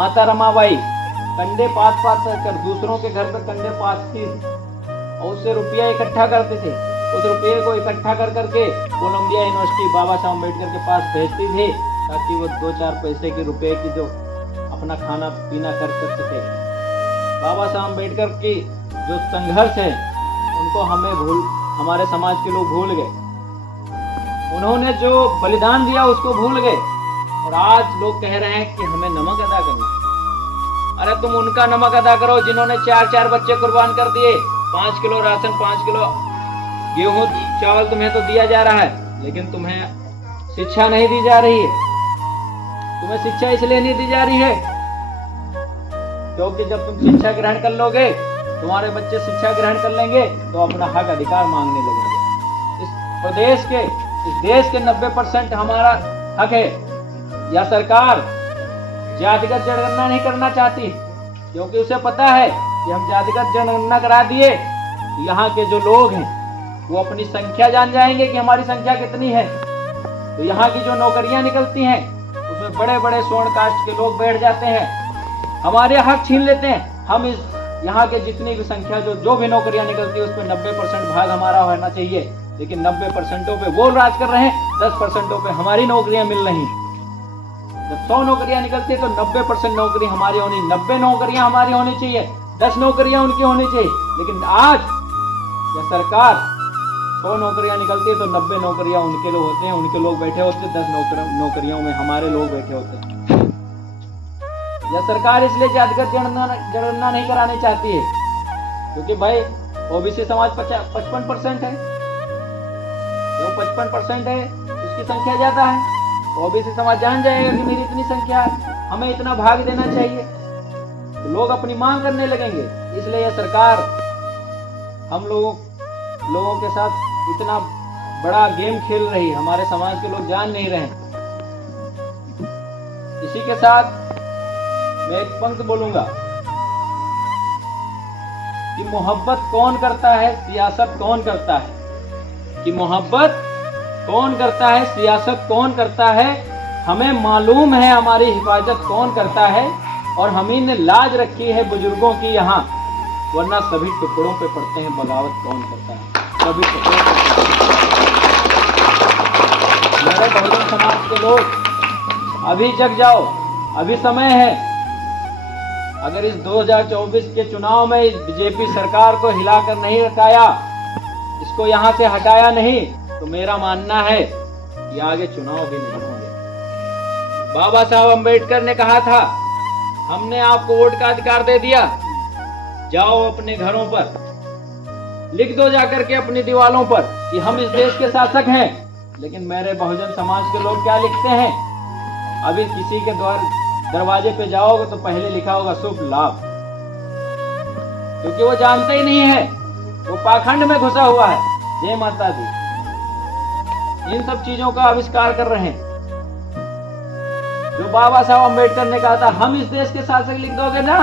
माता रमाबाई कंडे पात कर दूसरों के घर पर कंडे पातती थी और उससे रुपया इकट्ठा करते थे। उस रुपये को इकट्ठा कर करके कोलंबिया यूनिवर्सिटी बाबा साहब अम्बेडकर के पास भेजती थी ताकि वो 2-4 पैसे के रुपए की जो अपना खाना पीना कर सके। बाबा साहब अम्बेडकर की जो संघर्ष है उनको हमारे समाज के लोग भूल गए। उन्होंने जो बलिदान दिया उसको भूल गए और आज लोग कह रहे हैं कि हमें नमक अदा करना। अरे तुम उनका नमक अदा करो जिन्होंने 4-4 बच्चे कुर्बान कर दिए। 5 किलो राशन, 5 किलो गेहूं चावल तुम्हें तो दिया जा रहा है, लेकिन तुम्हें शिक्षा नहीं दी जा रही है। तुम्हें शिक्षा इसलिए नहीं दी जा रही है क्योंकि जब तुम शिक्षा ग्रहण कर लोगे, तुम्हारे बच्चे शिक्षा ग्रहण कर लेंगे तो अपना हक अधिकार मांगने लगेंगे। इस प्रदेश के, इस देश के 90% हमारा हक है। यह सरकार जातिगत जनगणना नहीं करना चाहती क्योंकि उसे पता है कि हम जातिगत जनगणना करा दिए यहाँ के जो लोग हैं वो अपनी संख्या जान जाएंगे कि हमारी संख्या कितनी है। तो यहाँ की जो नौकरियां निकलती हैं उसमें बड़े बड़े स्वर्ण कास्ट के लोग बैठ जाते हैं, हमारे हक छीन लेते हैं। हम इस यहाँ के जितनी भी संख्या जो भी नौकरियां निकलती है उसमें 90% भाग हमारा होना चाहिए, लेकिन 90% पे वो राज कर रहे हैं, 10% पे हमारी नौकरियां मिल रही। जब 100 नौकरियां निकलती है तो 90% नौकरी हमारी होनी, 90 नौकरियां हमारी होनी चाहिए, 10 नौकरियां उनकी होनी चाहिए। लेकिन आज यह सरकार 100 नौकरियां निकलती है तो 90 नौकरियां उनके लोग होते हैं, उनके लोग बैठे होते हैं, 10 नौकरियों में हमारे लोग बैठे होते हैं। यह सरकार इसलिए जातिगत जनगणना नहीं करानी चाहती है क्योंकि भाई ओबीसी समाज 55% है, जो 55% है उसकी संख्या ज्यादा है। ओबीसी समाज जान जाएगा कि मेरी इतनी संख्या है, हमें इतना भाग देना चाहिए, तो लोग अपनी मांग करने लगेंगे। इसलिए यह सरकार हम लोगों के साथ इतना बड़ा गेम खेल रही है, हमारे समाज के लोग जान नहीं रहे। इसी के साथ मैं एक पंक्ति बोलूंगा कि मोहब्बत कौन करता है, सियासत कौन करता है। कि मोहब्बत कौन करता है, सियासत कौन करता है। हमें मालूम है हमारी हिफाजत कौन करता है और हम ही ने लाज रखी है बुजुर्गों की यहाँ, वरना सभी टुकड़ों पे पड़ते हैं, बगावत कौन करता है। सभी टुकड़ों पे मेरे बहुजन समाज के लोग अभी जग जाओ, अभी समय है। अगर इस 2024 के चुनाव में इस बीजेपी सरकार को हिलाकर नहीं हटाया, इसको यहाँ से हटाया नहीं, तो मेरा मानना है कि आगे चुनाव भी नहीं होंगे। बाबा साहब अम्बेडकर ने कहा था, हमने आपको वोट का अधिकार दे दिया, जाओ अपने घरों पर लिख दो जाकर के अपनी दीवारों पर कि हम इस देश के शासक हैं। लेकिन मेरे बहुजन समाज के लोग क्या लिखते हैं? अभी किसी के दरवाजे पे जाओगे तो पहले लिखा होगा शुभ लाभ, क्योंकि वो जानते ही नहीं है, वो पाखंड में घुसा हुआ है। जय माता दी। इन सब चीजों का आविष्कार कर रहे हैं। जो बाबा साहब अम्बेडकर ने कहा था हम इस देश के शासक लिख दोगे ना,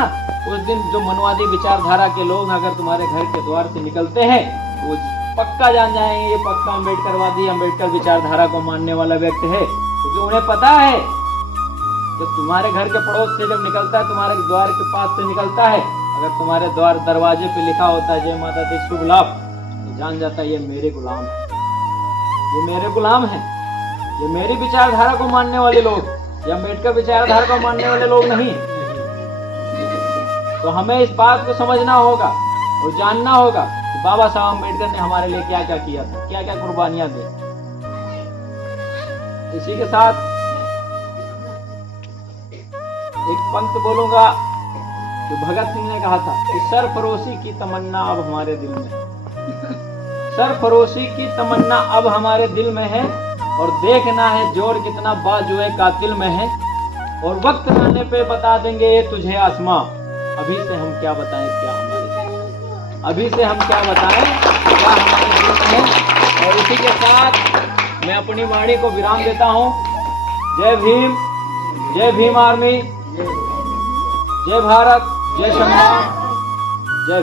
उस दिन जो मनवादी विचारधारा के लोग अगर तुम्हारे घर के द्वार से निकलते हैं वो पक्का जान जाएंगे ये पक्का अम्बेडकरवादी, अम्बेडकर विचारधारा को मानने वाला व्यक्ति है। क्योंकि उन्हें पता है जब तुम्हारे घर के पड़ोस से जब निकलता है, तुम्हारे द्वार के पास से निकलता है, अगर तुम्हारे दरवाजे पे लिखा होता है जय माता दी शुभ लाभ, तो जान जाता है ये मेरे गुलाम है, ये मेरे गुलाम है, ये मेरी विचारधारा को मानने वाले लोग, ये अम्बेडकर विचारधारा को मानने वाले लोग नहीं। तो हमें इस बात को समझना होगा और जानना होगा कि बाबा साहब अम्बेडकर ने हमारे लिए क्या क्या किया था, क्या क्या कुर्बानियां दी। इसी के साथ एक पंक्ति बोलूंगा जो भगत सिंह ने कहा था कि सरफरोशी की तमन्ना अब हमारे दिल में है, सरफरोशी की तमन्ना अब हमारे दिल में है, और देखना है जोर कितना बाजुए कातिल में है, और वक्त आने पे बता देंगे ये तुझे आसमां, अभी से हम क्या बताएं क्या हमारे, अभी से हम क्या बताएं क्या हमारे दिल में है। और इसी के साथ मैं अपनी वाणी को विराम देता हूँ। जय भीम, जय भीम आर्मी, जय भारत, जय संविधान, जय